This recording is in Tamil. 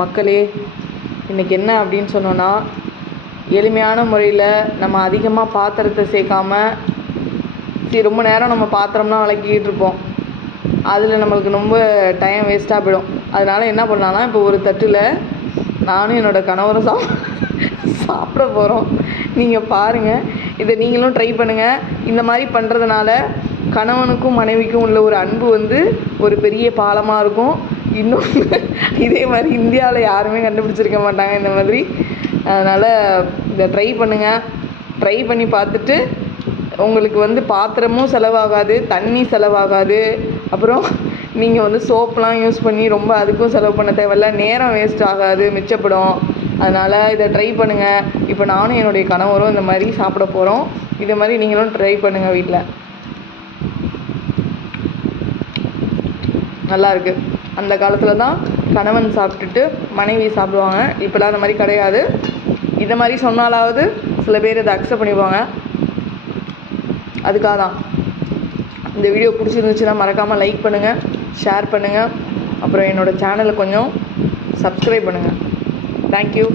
மக்களே, இன்றைக்கி என்ன அப்படின்னு சொன்னோன்னா, எளிமையான முறையில் நம்ம அதிகமாக பாத்திரத்தை சேர்க்காம ரொம்ப நேரம் நம்ம பாத்திரம்லாம் விளக்கிக்கிட்டு இருப்போம். அதில் நம்மளுக்கு ரொம்ப டைம் வேஸ்ட்டாக போயிடும். அதனால் என்ன பண்ணலான்னா, இப்போ ஒரு தட்டில் நானும் என்னோடய கணவரும் சாப்பிட போகிறோம். நீங்கள் பாருங்கள், இதை நீங்களும் ட்ரை பண்ணுங்கள். இந்த மாதிரி பண்ணுறதுனால கணவனுக்கும் மனைவிக்கும் உள்ள ஒரு அன்பு ஒரு பெரிய பாலமாக இருக்கும். இன்னொன்று, இதே மாதிரி இந்தியாவில் யாருமே கண்டுபிடிச்சிருக்க மாட்டாங்க இந்த மாதிரி. அதனால் இதை ட்ரை பண்ணுங்கள். ட்ரை பண்ணி பார்த்துட்டு உங்களுக்கு பாத்திரமும் செலவாகாது, தண்ணி செலவாகாது. அப்புறம் நீங்கள் சோப்லாம் யூஸ் பண்ணி ரொம்ப அதுக்கும் செலவு பண்ண தேவையில்ல, நேரம் வேஸ்ட் ஆகாது, மிச்சப்படும். அதனால் இதை ட்ரை பண்ணுங்கள். இப்போ நானும் என்னுடைய கணவரும் இந்த மாதிரி சாப்பிட போகிறோம். இதை மாதிரி நீங்களும் ட்ரை பண்ணுங்கள் வீட்டில். நல்லாயிருக்கு. அந்த காலத்தில் தான் கணவன் சாப்பிட்டுட்டு மனைவி சாப்பிடுவாங்க. இப்போலாம் அந்த மாதிரி கிடையாது. இதை மாதிரி சொன்னாலாவது சில பேர் இதை அக்செப்ட் பண்ணிப்பாங்க. அதுக்காக தான். இந்த வீடியோ பிடிச்சிருந்துச்சுன்னா மறக்காமல் லைக் பண்ணுங்கள், ஷேர் பண்ணுங்கள். அப்புறம் என்னோடய சேனலை கொஞ்சம் சப்ஸ்கிரைப் பண்ணுங்கள். தேங்க்யூ.